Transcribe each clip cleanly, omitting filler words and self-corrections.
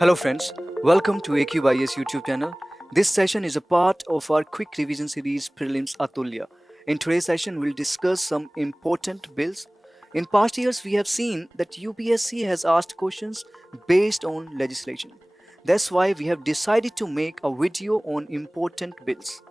Hello friends, welcome to AQYS YouTube channel. This session is a part of our quick revision series Prelims Atulya. In today's session, we'll discuss some important bills. In past years, we have seen that UPSC has asked questions based on legislation. That's why we have decided to make a video on important bills.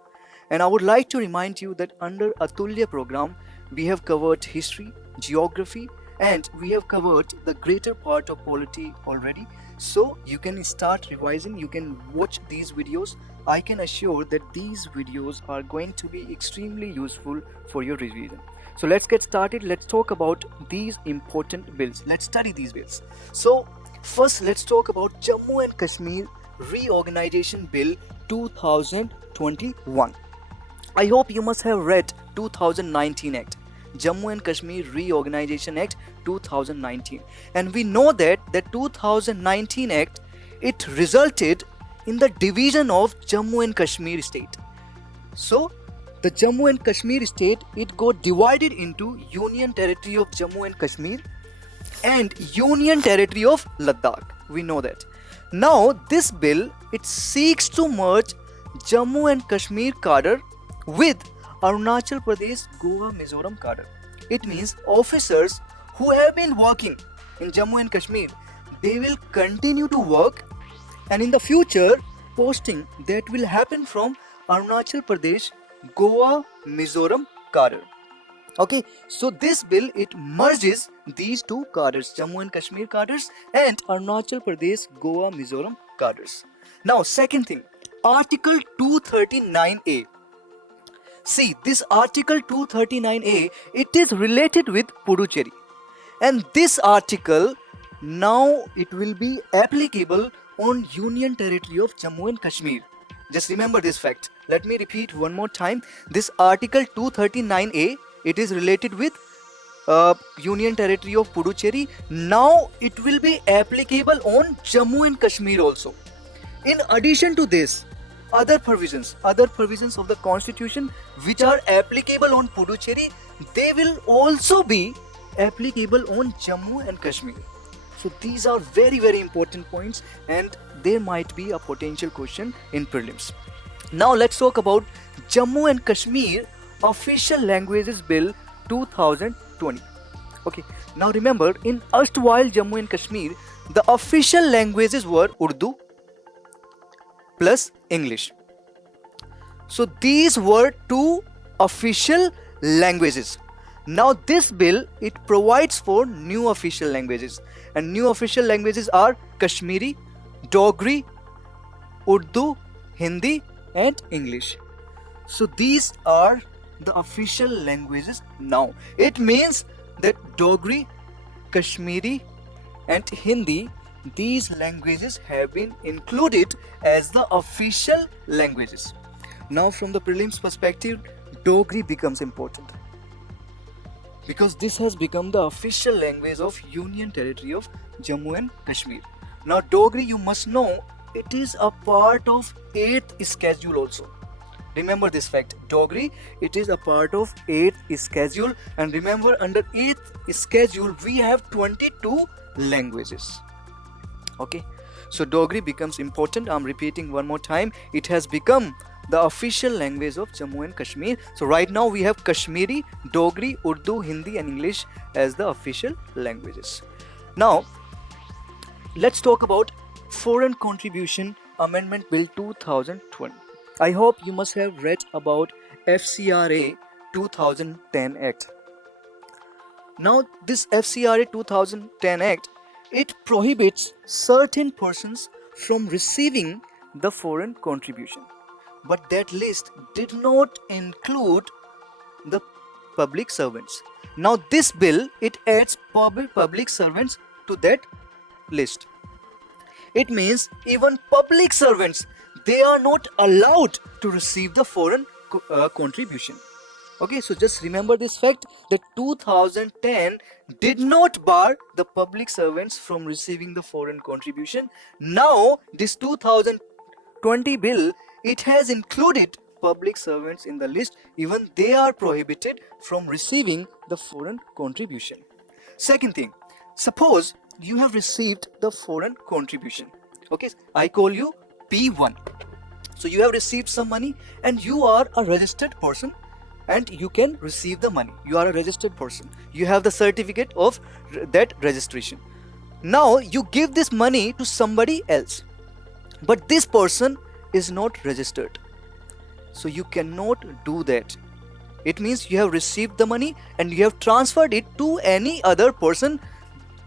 And I would like to remind you that under Atulya program, we have covered history, geography, and we have covered the greater part of polity already. So you can start revising, you can watch these videos. I can assure that these videos are going to be extremely useful for your revision. So let's get started. Let's talk about these important bills. Let's study these bills. So first, let's talk about Jammu and Kashmir Reorganization Bill 2021. I hope you must have read 2019 Act, Jammu and Kashmir Reorganization Act 2019, and we know that the 2019 Act, it resulted in the division of Jammu and Kashmir state. So the Jammu and Kashmir state, it got divided into Union Territory of Jammu and Kashmir and Union Territory of Ladakh. We know that. Now this bill, it seeks to merge Jammu and Kashmir cadre with Arunachal Pradesh, Goa, Mizoram cadre. It means officers who have been working in Jammu and Kashmir, they will continue to work, and in the future posting that will happen from Arunachal Pradesh, Goa, Mizoram cadre. Okay, so this bill, it merges these two cadres, Jammu and Kashmir cadres and Arunachal Pradesh, Goa, Mizoram cadres. Now second thing, Article 239A. See, this Article 239A, it is related with Puducherry. And this article, now it will be applicable on Union Territory of Jammu and Kashmir. Just remember this fact. Let me repeat one more time. This Article 239A, it is related with Union Territory of Puducherry. Now it will be applicable on Jammu and Kashmir also. In addition to this, other provisions of the constitution which are applicable on Puducherry, they will also be applicable on Jammu and Kashmir. So these are very, very important points, and there might be a potential question in prelims. Now let's talk about Jammu and Kashmir Official Languages Bill 2020. Okay, now remember, in erstwhile Jammu and Kashmir, the official languages were Urdu plus English. So these were two official languages. Now this bill, it provides for new official languages, and new official languages are Kashmiri, Dogri, Urdu, Hindi and English. So these are the official languages now. It means that Dogri, Kashmiri and Hindi, these languages have been included as the official languages. Now from the prelims perspective, Dogri becomes important because this has become the official language of Union Territory of Jammu and Kashmir. Now Dogri, you must know, it is a part of 8th schedule also. Remember this fact, Dogri, it is a part of 8th schedule, and remember under 8th schedule we have 22 languages. Okay, so Dogri becomes important. I'm repeating one more time, it has become the official language of Jammu and Kashmir. So right now we have Kashmiri, Dogri, Urdu, Hindi and English as the official languages. Now let's talk about Foreign Contribution Amendment Bill 2020. I hope you must have read about FCRA 2010 Act. Now this FCRA 2010 Act, it prohibits certain persons from receiving the foreign contribution, but that list did not include the public servants. Now this bill, it adds public servants to that list. It means even public servants, they are not allowed to receive the foreign contribution. Okay, so just remember this fact that 2010 did not bar the public servants from receiving the foreign contribution. Now this 2020 bill, it has included public servants in the list, even they are prohibited from receiving the foreign contribution. Second thing, suppose you have received the foreign contribution. Okay, I call you P1. So you have received some money and you are a registered person and you can receive the money. You are a registered person. You have the certificate of that registration. Now you give this money to somebody else, but this person is not registered. So you cannot do that. It means you have received the money and you have transferred it to any other person.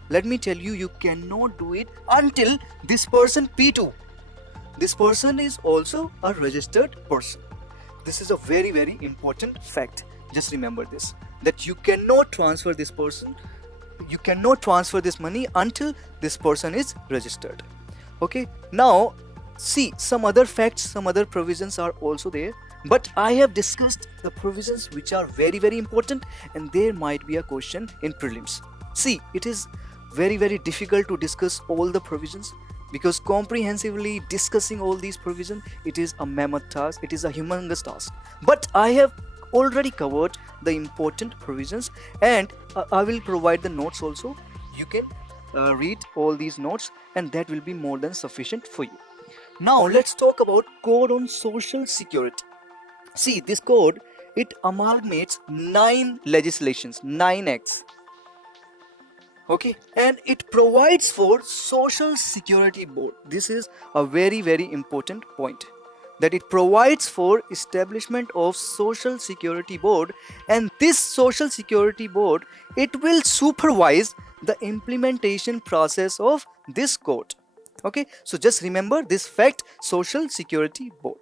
Let me tell you, you cannot do it until this person P2. This person is also a registered person. This is a very, very important fact. Just remember this, that you cannot transfer this person, you cannot transfer this money until this person is registered. Okay, now see, some other facts, some other provisions are also there, but I have discussed the provisions which are very, very important, and there might be a question in prelims. See, it is very, very difficult to discuss all the provisions, because comprehensively discussing all these provisions, it is a mammoth task, it is a humongous task. But I have already covered the important provisions, and I will provide the notes also. You can read all these notes, and that will be more than sufficient for you. Now let's talk about Code on Social Security. See, this code, it amalgamates 9 legislations, 9 acts. Okay, and it provides for Social Security Board. This is a very, very important point, that it provides for establishment of Social Security Board, and this Social Security Board, it will supervise the implementation process of this code. Okay, so just remember this fact, Social Security Board.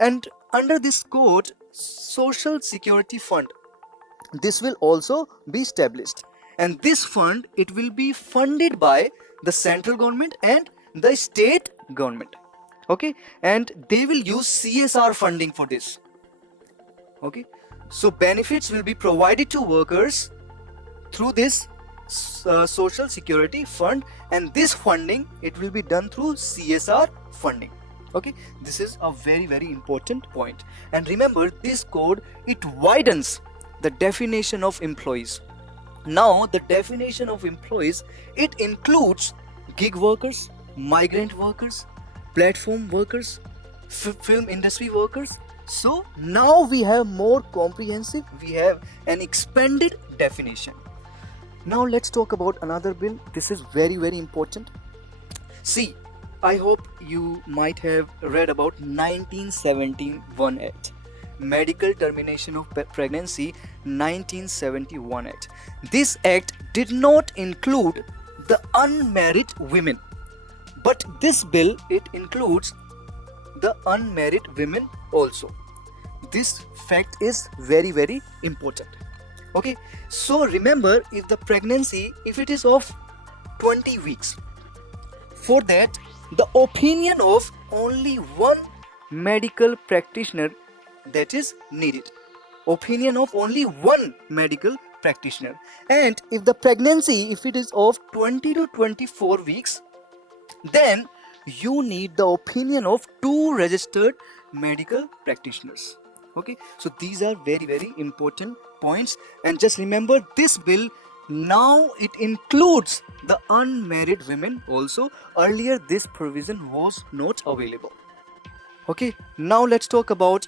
And under this code, Social Security Fund, this will also be established, and this fund, it will be funded by the central government and the state government. Okay, and they will use CSR funding for this. Okay, so benefits will be provided to workers through this Social Security Fund, and this funding, it will be done through CSR funding. Okay, this is a very, very important point. And remember, this code, it widens the definition of employees. Now the definition of employees, it includes gig workers, migrant workers, platform workers, film industry workers. So now we have more comprehensive, we have an expanded definition. Now let's talk about another bill. This is very, very important. See, I hope you might have read about 1971 Act, Medical Termination of Pregnancy, 1971 Act. This act did not include the unmarried women, but this bill, it includes the unmarried women also. This fact is very, very important. Okay, so remember, if the pregnancy, if it is of 20 weeks, for that the opinion of only one medical practitioner, that is needed. Opinion of only one medical practitioner. And if the pregnancy, if it is of 20 to 24 weeks, then you need the opinion of 2 registered medical practitioners. Okay, so these are very, very important points. And just remember, this bill now, it includes the unmarried women also. Earlier this provision was not available. Okay, now let's talk about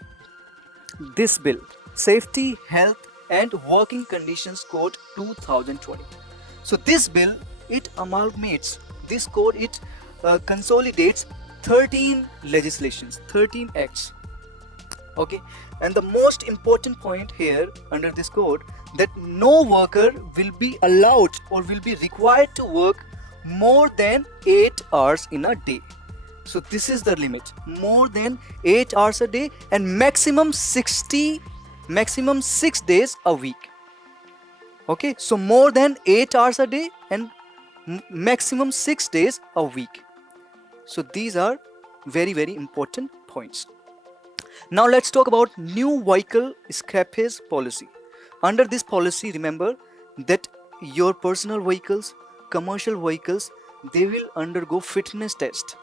this bill, Safety, Health and Working Conditions Code 2020. So this bill, it amalgamates, this code, it consolidates 13 legislations, 13 acts. Okay, and the most important point here under this code, that no worker will be allowed or will be required to work more than 8 hours in a day. So this is the limit, more than 8 hours a day, and maximum 6 days a week. Okay, so more than 8 hours a day and maximum 6 days a week. So these are very, very important points. Now let's talk about new vehicle scrappage policy. Under this policy, remember that your personal vehicles, commercial vehicles, they will undergo fitness test.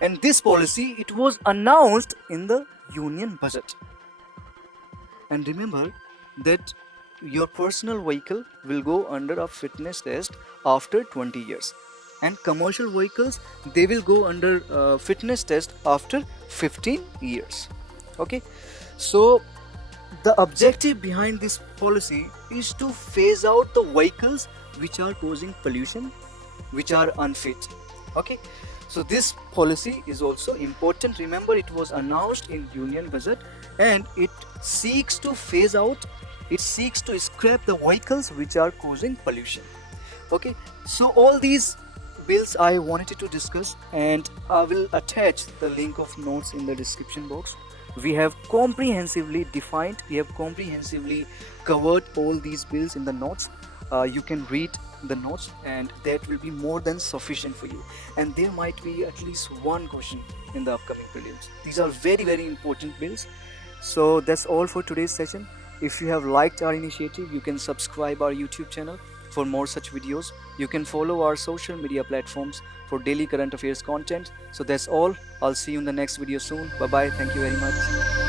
And this policy, it was announced in the union budget. And remember that your personal vehicle will go under a fitness test after 20 years. and commercial vehicles, they will go under fitness test after 15 years. Okay, so the objective behind this policy is to phase out the vehicles which are causing pollution, which are unfit. Okay, so this policy is also important. Remember, it was announced in Union Budget, and it seeks to phase out, it seeks to scrap the vehicles which are causing pollution. Okay, so all these bills I wanted to discuss, and I will attach the link of notes in the description box. We have comprehensively defined, we have comprehensively covered all these bills in the notes. You can read the notes, and that will be more than sufficient for you, and there might be at least one question in the upcoming prelims. These are very, very important bills. So that's all for today's session. If you have liked our initiative, you can subscribe our YouTube channel for more such videos. You can follow our social media platforms for daily current affairs content. So that's all. I'll see you in the next video soon. Bye bye. Thank you very much.